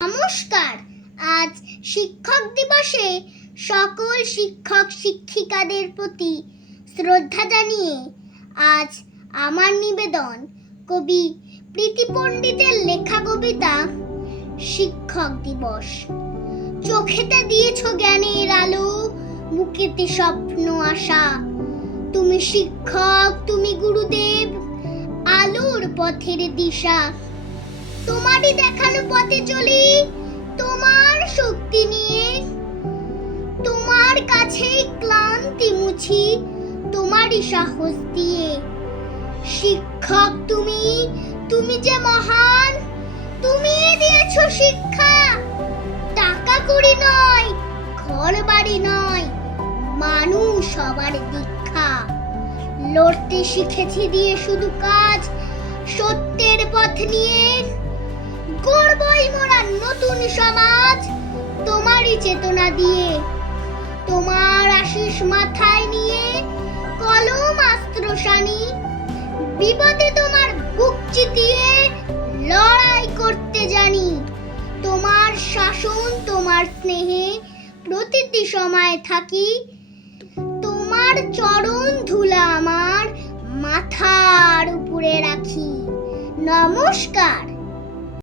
নমস্কার। আজ শিক্ষক দিবসে সকল শিক্ষক শিক্ষিকাদের প্রতি শ্রদ্ধা জানিয়ে আজ আমার নিবেদন কবি প্রীতি পণ্ডিতের লেখা কবিতা শিক্ষক দিবস। চোখেতে দিয়েছ জ্ঞানের আলো, বুকেতে স্বপ্ন আশা। তুমি শিক্ষক, তুমি গুরুদেব, আলোর পথের দিশা। তোমারই দেখানো পথে চলি, তোমার শক্তি নিয়ে। তোমার কাছে ক্লান্তি মুছি, তোমারই সাহস দিয়ে। শিক্ষক তুমি, তুমি যে মহান, তুমি দিয়েছ শিক্ষা। টাকা কড়ি নয়, ঘর বাড়ি নয়, মানুষ সবার দীক্ষা। লড়তে শিখেছি দিয়ে শুধু কাজ, সত্যের পথ নিয়ে। গড়বই মোরা নতুন সমাজ, তোমারই চেতনা দিয়ে। তোমার আশিস মাথায় নিয়ে কলম অস্ত্রশানী। বিপদে তোমার বুক চিতিয়ে লড়াই করতে জানি। তোমার শাসন, তোমার স্নেহে প্রতিটি সময় থাকি। তোমার চরণ ধুলা আমার মাথার উপরে রাখি। নমস্কার।